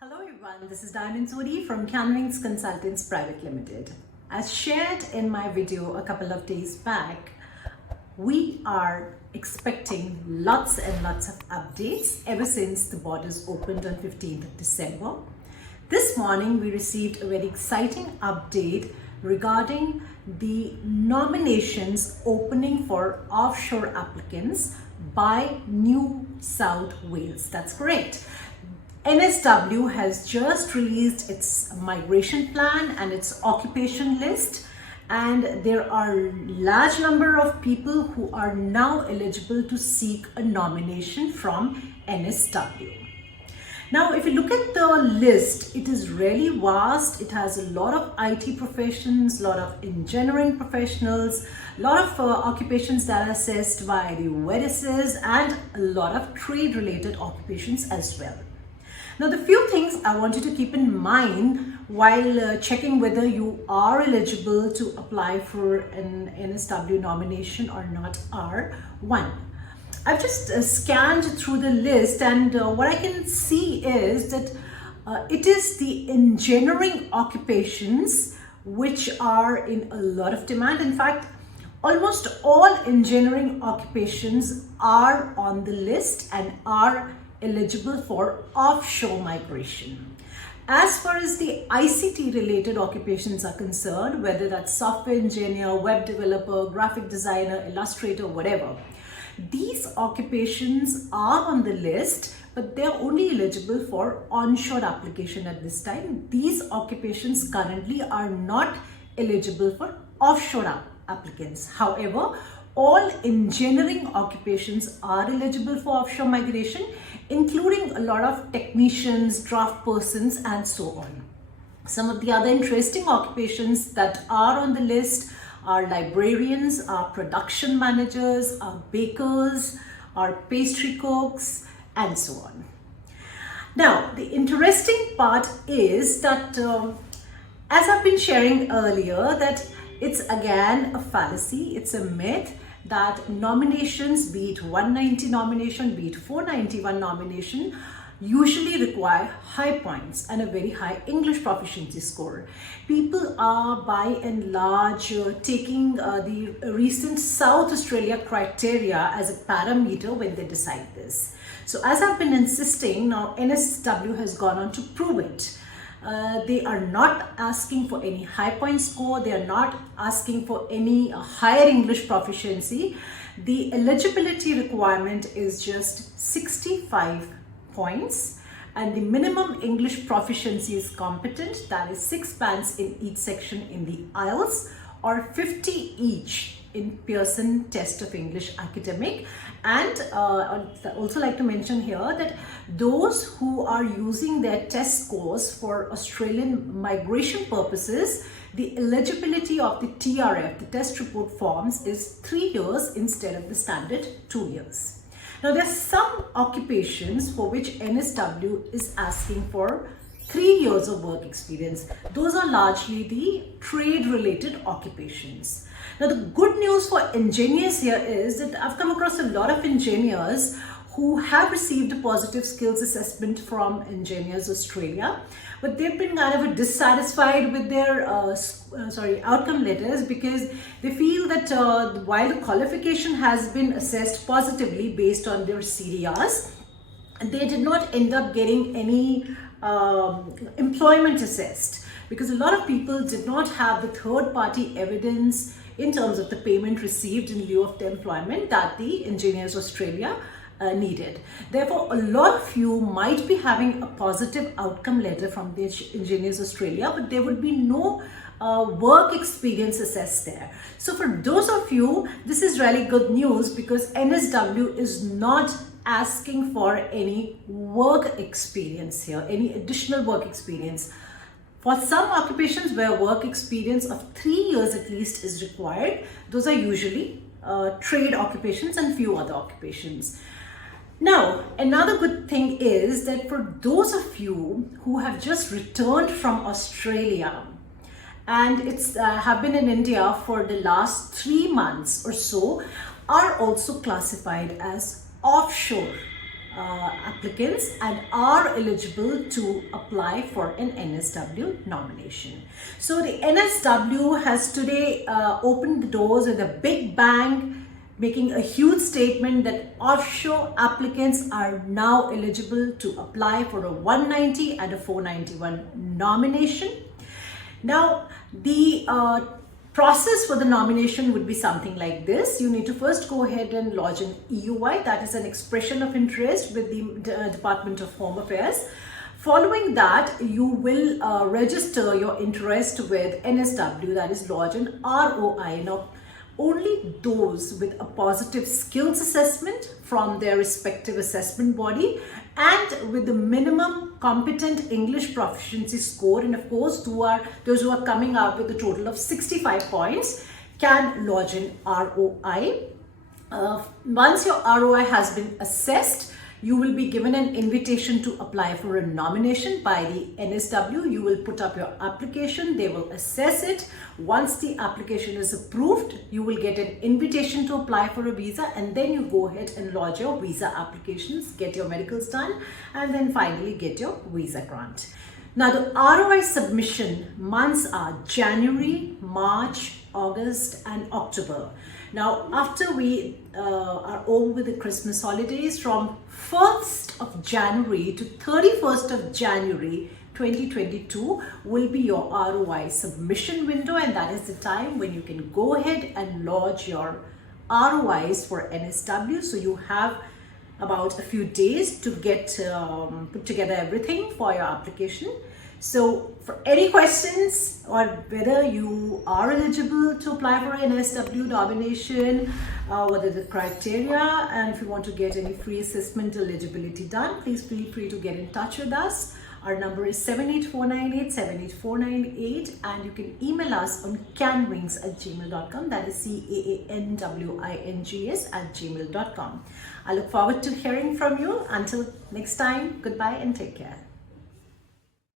Hello everyone, this is Sodhi from CAAN Wings Consultants Private Limited. As shared in my video a couple of days back, we are expecting lots and lots of updates ever since the borders opened on 15th of December. This morning we received a very exciting update regarding the nominations opening for offshore applicants by New South Wales. That's correct. NSW has just released its migration plan and its occupation list, and there are large number of people who are now eligible to seek a nomination from NSW. Now, if you look at the list, it is really vast. It has a lot of IT professions, a lot of engineering professionals, a lot of occupations that are assessed by the VEDSs, and a lot of trade-related occupations as well. Now, the few things I want you to keep in mind while checking whether you are eligible to apply for an NSW nomination or not are: one, I've just scanned through the list, and what I can see is that it is the engineering occupations which are in a lot of demand. In fact, almost all engineering occupations are on the list and are eligible for offshore migration. As far as the ICT related occupations are concerned, whether that's software engineer, web developer, graphic designer, illustrator, whatever, these occupations are on the list, but they're only eligible for onshore application at this time. These occupations currently are not eligible for offshore applicants. However, all engineering occupations are eligible for offshore migration, including a lot of technicians, draft persons, and so on. Some of the other interesting occupations that are on the list are librarians, are production managers, are bakers, are pastry cooks, and so on. Now, the interesting part is that, as I've been sharing earlier, that it's again a fallacy, it's a myth that nominations, be it 190 nomination, be it 491 nomination, usually require high points and a very high English proficiency score. People are by and large taking the recent South Australia criteria as a parameter when they decide this. So as I've been insisting, now NSW has gone on to prove it. They are not asking for any high point score. They are not asking for any higher English proficiency. The eligibility requirement is just 65 points, and the minimum English proficiency is competent, that is 6 bands in each section in the IELTS, or 50 each in Pearson Test of English Academic. And I'd also like to mention here that those who are using their test scores for Australian migration purposes, the eligibility of the TRF, the test report forms, is 3 years instead of the standard 2 years. Now, there are some occupations for which NSW is asking for 3 years of work experience. Those are largely the trade-related occupations. Now, the good news for engineers here is that I've come across a lot of engineers who have received a positive skills assessment from Engineers Australia, but they've been kind of dissatisfied with their outcome letters, because they feel that while the qualification has been assessed positively based on their CDRs, they did not end up getting any employment assessed, because a lot of people did not have the third party evidence in terms of the payment received in lieu of the employment that the Engineers Australia needed. Therefore, a lot of you might be having a positive outcome letter from the Engineers Australia, but there would be no work experience assessed there. So for those of you, this is really good news, because NSW is not asking for any work experience here, any additional work experience. For some occupations where work experience of 3 years at least is required, those are usually trade occupations and few other occupations. Now, another good thing is that for those of you who have just returned from Australia and have been in India for the last 3 months or so, are also classified as offshore applicants and are eligible to apply for an NSW nomination. So the NSW has today opened the doors with a big bang, making a huge statement that offshore applicants are now eligible to apply for a 190 and a 491 nomination. Now, the process for the nomination would be something like this. You need to first go ahead and lodge an EUI, that is an expression of interest, with the Department of Home Affairs. Following that, you will register your interest with NSW, that is lodge an ROI. Now, only those with a positive skills assessment from their respective assessment body and with the minimum competent English proficiency score, and of course those who are coming out with a total of 65 points, can lodge an ROI. Once your ROI has been assessed, you will be given an invitation to apply for a nomination by the NSW. You will put up your application, they will assess it. Once the application is approved, you will get an invitation to apply for a visa, and then you go ahead and lodge your visa applications, get your medicals done, and then finally get your visa grant. Now, the ROI submission months are January, March, August and October. Now, after we are over with the Christmas holidays, from 1st of January to 31st of January 2022 will be your ROI submission window, and that is the time when you can go ahead and lodge your ROIs for NSW. So you have about a few days to get put together everything for your application. So for any questions or whether you are eligible to apply for an NSW nomination, what are the criteria, and if you want to get any free assessment eligibility done, please feel free to get in touch with us. Our number is 78498 78498, and you can email us on CaanWings@gmail.com, that is CAANWINGS@gmail.com. I look forward to hearing from you. Until next time, goodbye and take care.